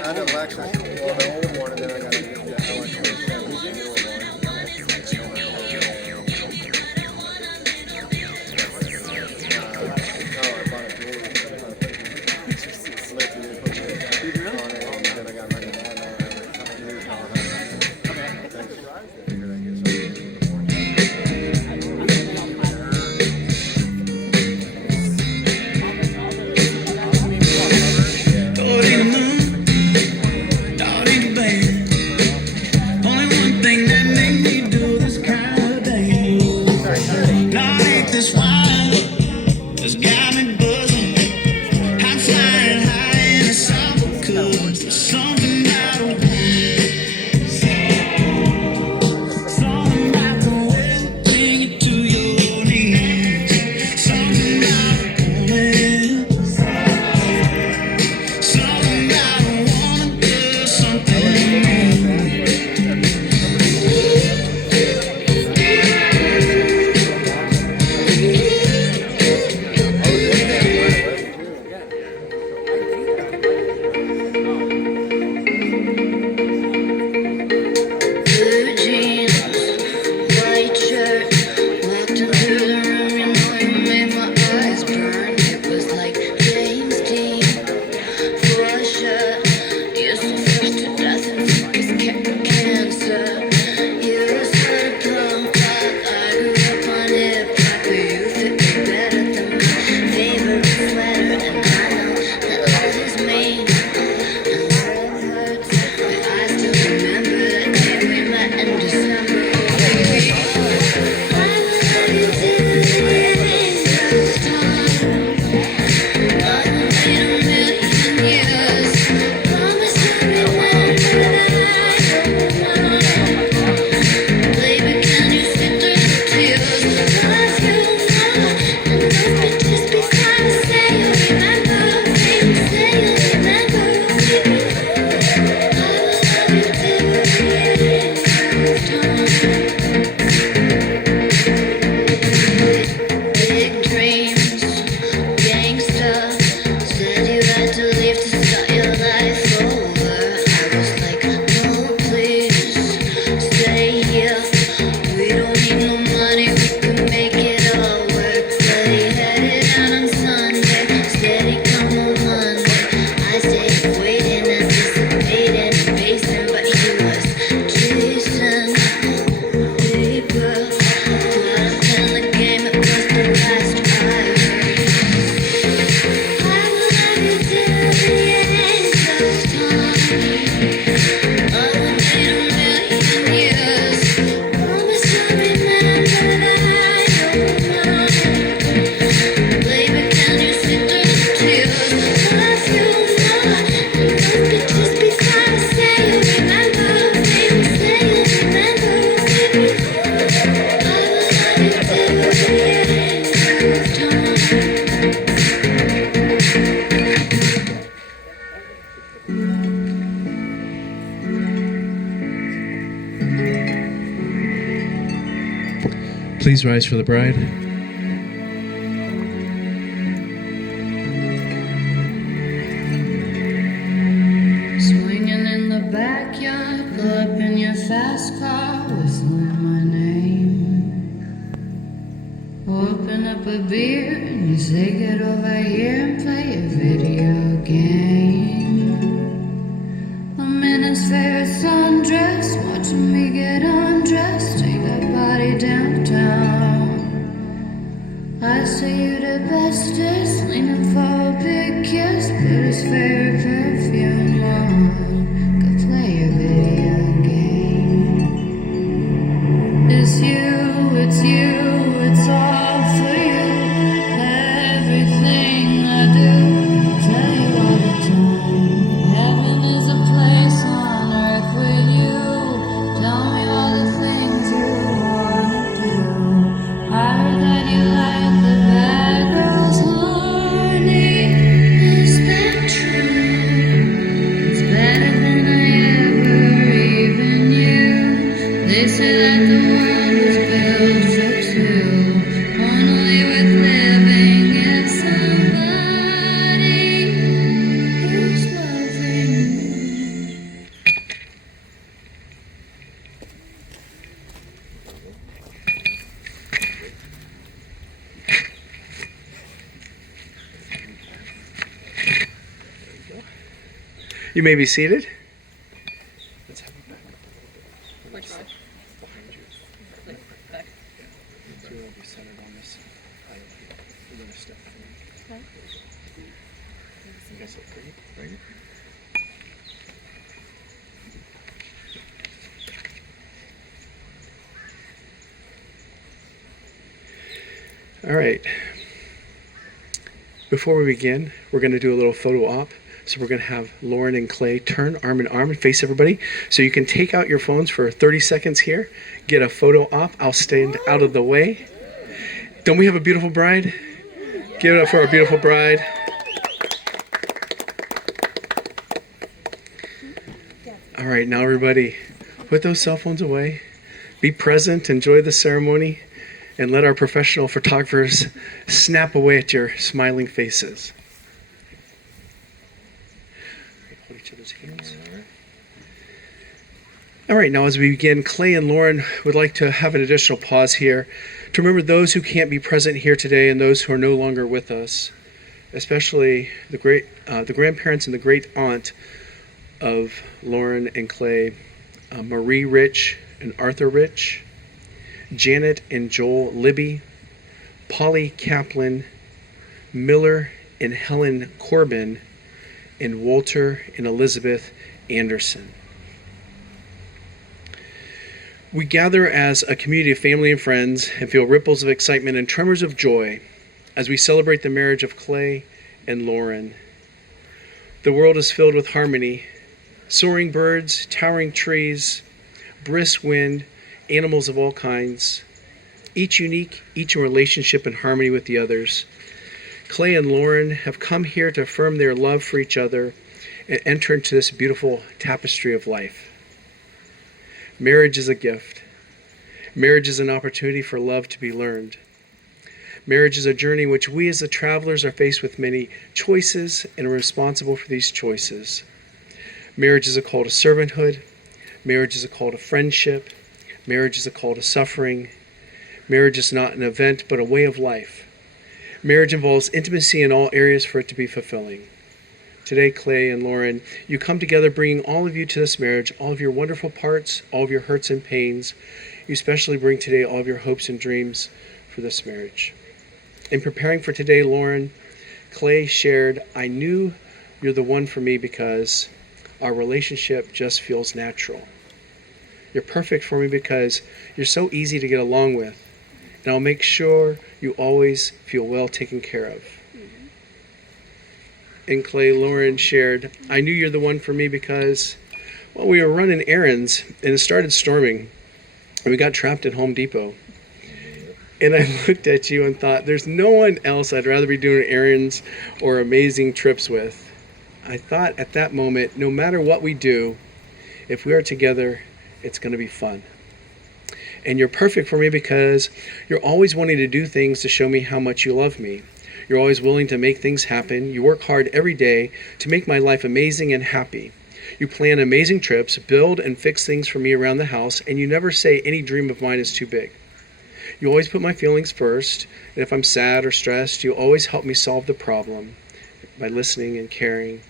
I had a Lexus, well, the old one, and then I got a new one. Please rise for the bride. Swinging in the backyard, pull up in your fast car, whistling my name. Open up a beer and you say get over here and play a video game. I'm in his favorite sundress, watching me get undressed, take a body downtown. I say you the bestest, leaning for a big kiss, put his favorite perfume on, go play a video game. It's you, it's all for you. You may be seated. Let's have you back up a little bit. Which way? Behind you. Back. So you'll be centered on this aisle here. We're going to step forward. Okay. You guys look great, right? All right. Before we begin, we're going to do a little photo op. So we're going to have Lauren and Clay turn arm in arm and face everybody. So you can take out your phones for 30 seconds here, get a photo op. I'll stand out of the way. Don't we have a beautiful bride? Give it up for our beautiful bride. All right, now everybody, put those cell phones away. Be present, enjoy the ceremony, and let our professional photographers snap away at your smiling faces. Hold each other's hands. All right, now as we begin, Clay and Lauren would like to have an additional pause here to remember those who can't be present here today and those who are no longer with us, especially the grandparents and the great aunt of Lauren and Clay, Marie Rich and Arthur Rich, Janet and Joel Libby, Polly Kaplan, Miller and Helen Corbin, and Walter and Elizabeth Anderson. We gather as a community of family and friends and feel ripples of excitement and tremors of joy as we celebrate the marriage of Clay and Lauren. The world is filled with harmony, soaring birds, towering trees, brisk wind, animals of all kinds, each unique, each in relationship and harmony with the others. Clay and Lauren have come here to affirm their love for each other and enter into this beautiful tapestry of life. Marriage is a gift. Marriage is an opportunity for love to be learned. Marriage is a journey in which we as the travelers are faced with many choices and are responsible for these choices. Marriage is a call to servanthood. Marriage is a call to friendship. Marriage is a call to suffering. Marriage is not an event, but a way of life. Marriage involves intimacy in all areas for it to be fulfilling. Today, Clay and Lauren, you come together bringing all of you to this marriage, all of your wonderful parts, all of your hurts and pains. You especially bring today all of your hopes and dreams for this marriage. In preparing for today, Lauren, Clay shared, "I knew you're the one for me because our relationship just feels natural. You're perfect for me because you're so easy to get along with, and I'll make sure you always feel well taken care of." And Clay, Lauren shared, "I knew you're the one for me because, well, we were running errands and it started storming and we got trapped at Home Depot. And I looked at you and thought, there's no one else I'd rather be doing errands or amazing trips with. I thought at that moment, no matter what we do, if we are together, it's going to be fun. And you're perfect for me because you're always wanting to do things to show me how much you love me. You're always willing to make things happen. You work hard every day to make my life amazing and happy. You plan amazing trips, build and fix things for me around the house, and you never say any dream of mine is too big. You always put my feelings first, and if I'm sad or stressed, you always help me solve the problem by listening and caring.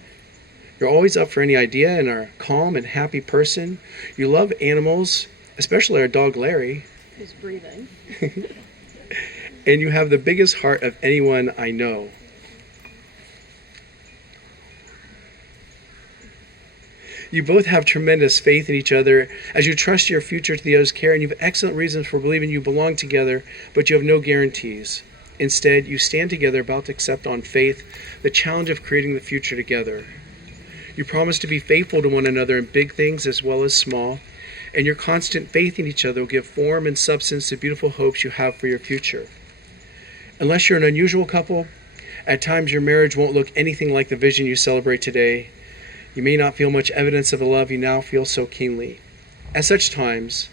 You're always up for any idea and are a calm and happy person. You love animals, especially our dog Larry. Who's breathing. And you have the biggest heart of anyone I know. You both have tremendous faith in each other as you trust your future to the other's care, and you have excellent reasons for believing you belong together, but you have no guarantees. Instead, you stand together about to accept on faith the challenge of creating the future together. You promise to be faithful to one another in big things as well as small, and your constant faith in each other will give form and substance to beautiful hopes you have for your future. Unless you're an unusual couple, at times your marriage won't look anything like the vision you celebrate today. You may not feel much evidence of the love you now feel so keenly. At such times,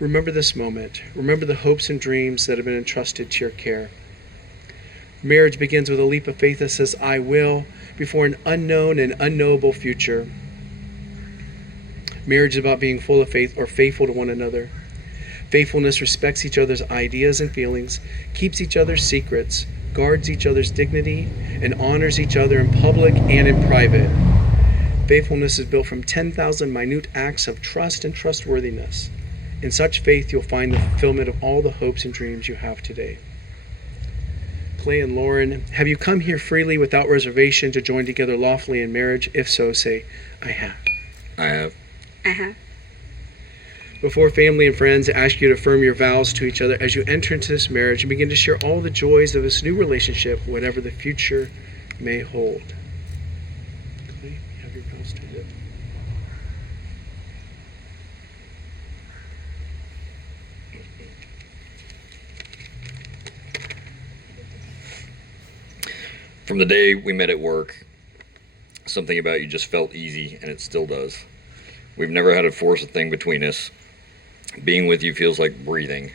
remember this moment. Remember the hopes and dreams that have been entrusted to your care. Marriage begins with a leap of faith that says, I will, before an unknown and unknowable future. Marriage is about being full of faith or faithful to one another. Faithfulness respects each other's ideas and feelings, keeps each other's secrets, guards each other's dignity, and honors each other in public and in private. Faithfulness is built from 10,000 minute acts of trust and trustworthiness. In such faith, you'll find the fulfillment of all the hopes and dreams you have today. Clay and Lauren, have you come here freely without reservation to join together lawfully in marriage? If so, say, I have. I have. I have. Before family and friends ask you to affirm your vows to each other as you enter into this marriage and begin to share all the joys of this new relationship, whatever the future may hold. Clay, you have your vows too. From the day we met at work, something about you just felt easy, and it still does. We've never had to force a thing between us. Being with you feels like breathing.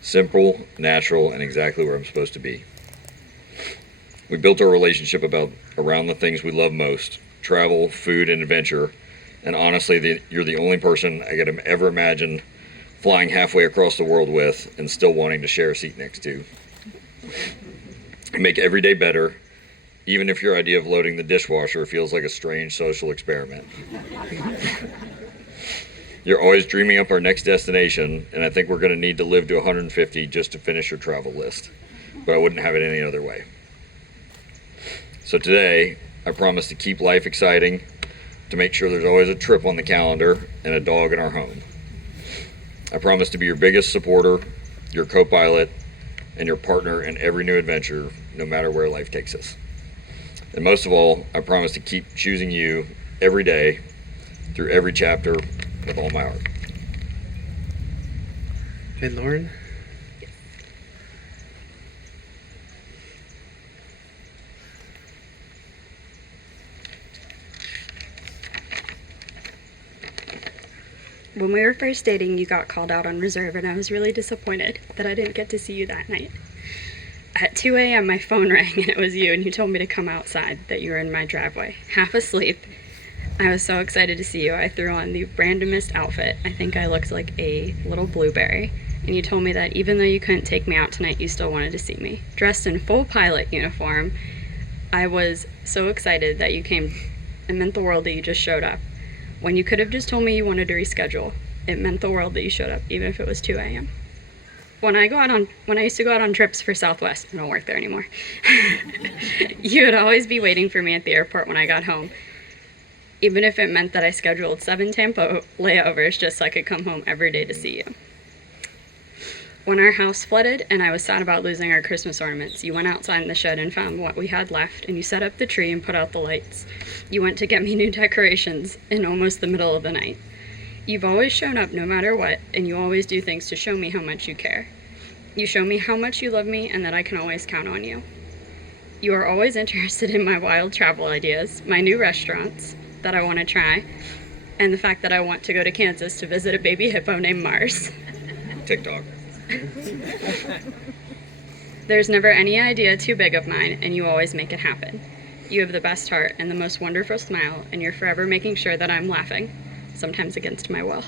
Simple, natural, and exactly where I'm supposed to be. We built our relationship around the things we love most: travel, food, and adventure. And honestly, you're the only person I could ever imagine flying halfway across the world with and still wanting to share a seat next to. You make every day better, even if your idea of loading the dishwasher feels like a strange social experiment. You're always dreaming up our next destination, and I think we're going to need to live to 150 just to finish your travel list. But I wouldn't have it any other way. So today, I promise to keep life exciting, to make sure there's always a trip on the calendar and a dog in our home. I promise to be your biggest supporter, your co-pilot, and your partner in every new adventure, no matter where life takes us. And most of all, I promise to keep choosing you every day, through every chapter, with all my heart. And Lauren? When we were first dating, you got called out on reserve, and I was really disappointed that I didn't get to see you that night. At 2 a.m., my phone rang, and it was you, and you told me to come outside, that you were in my driveway, half asleep. I was so excited to see you. I threw on the randomest outfit. I think I looked like a little blueberry. And you told me that even though you couldn't take me out tonight, you still wanted to see me. Dressed in full pilot uniform, I was so excited that you came. It meant the world that you just showed up. When you could have just told me you wanted to reschedule, it meant the world that you showed up, even if it was 2 a.m. When I used to go out on trips for Southwest, I don't work there anymore, you would always be waiting for me at the airport when I got home, even if it meant that I scheduled 7 Tampa layovers just so I could come home every day to see you. When our house flooded and I was sad about losing our Christmas ornaments, you went outside in the shed and found what we had left, and you set up the tree and put out the lights. You went to get me new decorations in almost the middle of the night. You've always shown up no matter what, and you always do things to show me how much you care. You show me how much you love me and that I can always count on you. You are always interested in my wild travel ideas, my new restaurants that I want to try, and the fact that I want to go to Kansas to visit a baby hippo named Mars. TikTok. There's never any idea too big of mine, and you always make it happen. You have the best heart and the most wonderful smile, and you're forever making sure that I'm laughing, sometimes against my will.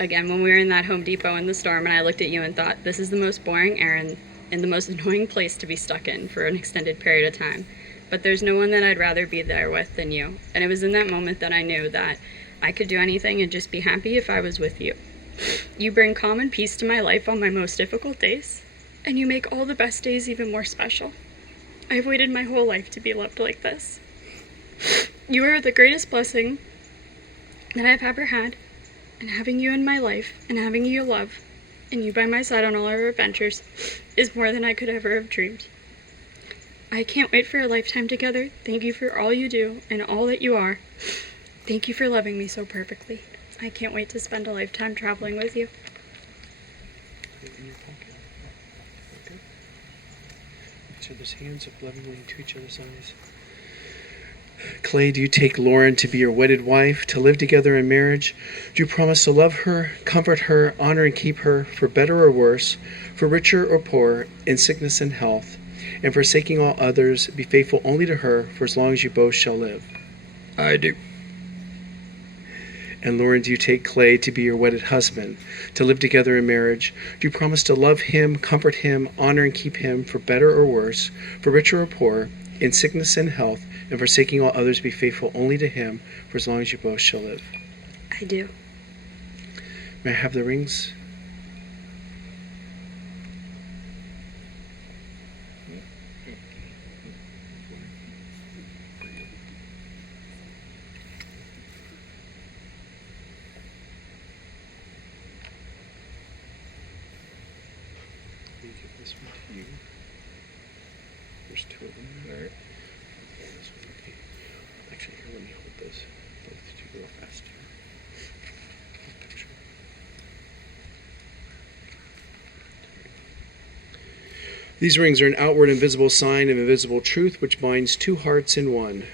Again, when we were in that Home Depot in the storm, and I looked at you and thought, this is the most boring errand and the most annoying place to be stuck in for an extended period of time. But there's no one that I'd rather be there with than you. And it was in that moment that I knew that I could do anything and just be happy if I was with you. You bring calm and peace to my life on my most difficult days, and you make all the best days even more special. I've waited my whole life to be loved like this. You are the greatest blessing that I've ever had, and having you in my life, and having you love, and you by my side on all our adventures, is more than I could ever have dreamed. I can't wait for a lifetime together. Thank you for all you do, and all that you are. Thank you for loving me so perfectly. I can't wait to spend a lifetime traveling with you. In your pocket. Okay. Each other's hands up lovingly into each other's eyes. Clay, do you take Lauren to be your wedded wife, to live together in marriage? Do you promise to love her, comfort her, honor and keep her, for better or worse, for richer or poorer, in sickness and health, and forsaking all others, be faithful only to her for as long as you both shall live? I do. And Lauren, do you take Clay to be your wedded husband, to live together in marriage? Do you promise to love him, comfort him, honor and keep him, for better or worse, for richer or poorer, in sickness and health, and forsaking all others, be faithful only to him for as long as you both shall live. I do. May I have the rings? Let me give this one to you. There's two of them. All right. This one, okay. Actually, here, let me hold this. Both two real fast here. Picture. These rings are an outward and visible sign of invisible truth which binds two hearts in one.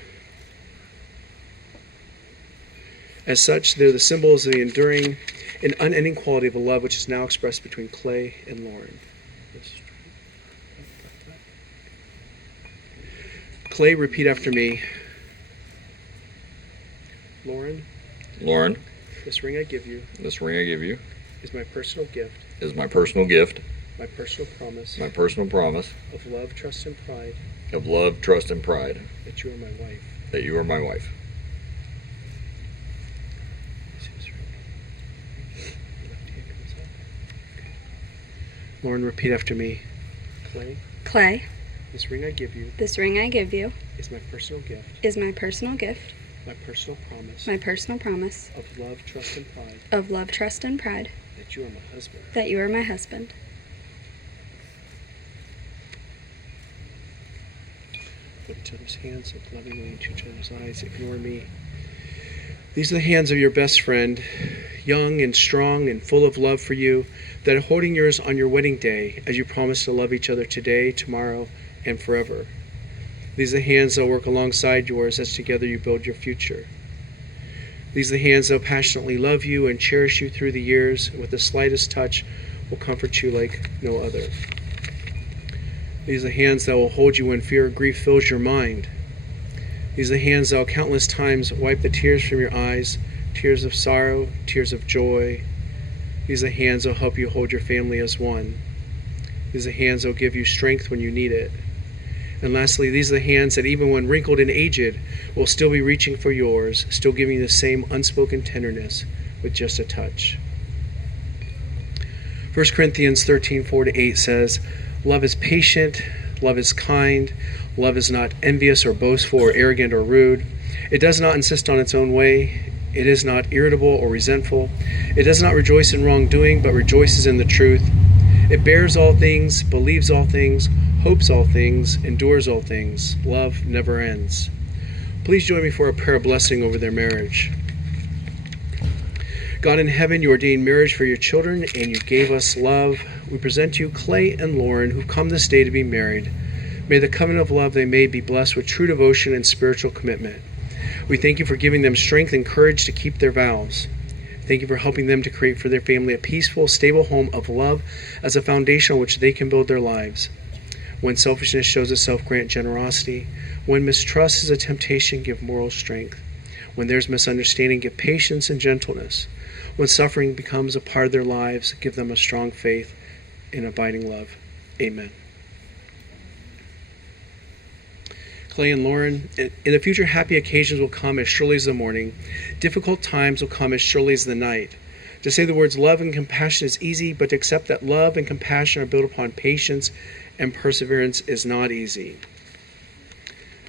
As such, they're the symbols of the enduring and unending quality of a love which is now expressed between Clay and Lauren. Clay, repeat after me. Lauren, Lauren, this ring I give you this ring I give you is my personal gift, is my personal gift, my personal promise my personal promise of love, trust, and pride of love, trust, and pride that you are my wife. that you are my wife. Lauren, repeat after me. Clay, Clay, this ring I give you this ring I give you is my personal gift, is my personal gift, my personal promise my personal promise of love, trust, and pride of love, trust, and pride that you are my husband. that you are my husband. Put each other's hands, look lovingly into each other's eyes, ignore me. These are the hands of your best friend, young and strong and full of love for you, that are holding yours on your wedding day as you promise to love each other today, tomorrow, and forever. These are the hands that will work alongside yours as together you build your future. These are the hands that will passionately love you and cherish you through the years, and with the slightest touch will comfort you like no other. These are the hands that will hold you when fear or grief fills your mind. These are the hands that will countless times wipe the tears from your eyes, tears of sorrow, tears of joy. These are the hands that will help you hold your family as one. These are the hands that will give you strength when you need it. And lastly, these are the hands that even when wrinkled and aged, will still be reaching for yours, still giving you the same unspoken tenderness with just a touch. 1 Corinthians 13:4-8 says, "Love is patient, love is kind, love is not envious or boastful or arrogant or rude. It does not insist on its own way. It is not irritable or resentful. It does not rejoice in wrongdoing, but rejoices in the truth. It bears all things, believes all things, hopes all things, endures all things. Love never ends." Please join me for a prayer of blessing over their marriage. God in heaven, you ordained marriage for your children, and you gave us love. We present to you Clay and Lauren, who've come this day to be married. May the covenant of love they made be blessed with true devotion and spiritual commitment. We thank you for giving them strength and courage to keep their vows. Thank you for helping them to create for their family a peaceful, stable home of love as a foundation on which they can build their lives. When selfishness shows itself, grant generosity. When mistrust is a temptation, give moral strength. When there's misunderstanding, give patience and gentleness. When suffering becomes a part of their lives, give them a strong faith in abiding love. Amen. Clay and Lauren, in the future, happy occasions will come as surely as the morning. Difficult times will come as surely as the night. To say the words love and compassion is easy, but to accept that love and compassion are built upon patience and perseverance is not easy.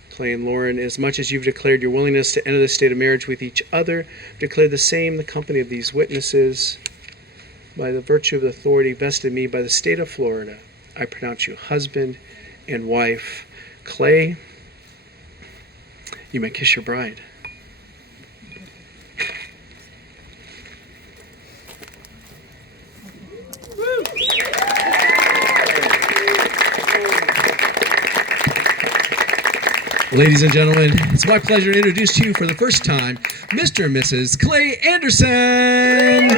Clay and Lauren, as much as you've declared your willingness to enter the state of marriage with each other, declare the same in the company of these witnesses. By the virtue of the authority vested in me by the state of Florida, I pronounce you husband and wife. Clay, you may kiss your bride. Ladies and gentlemen, it's my pleasure to introduce to you for the first time, Mr. and Mrs. Clay Anderson.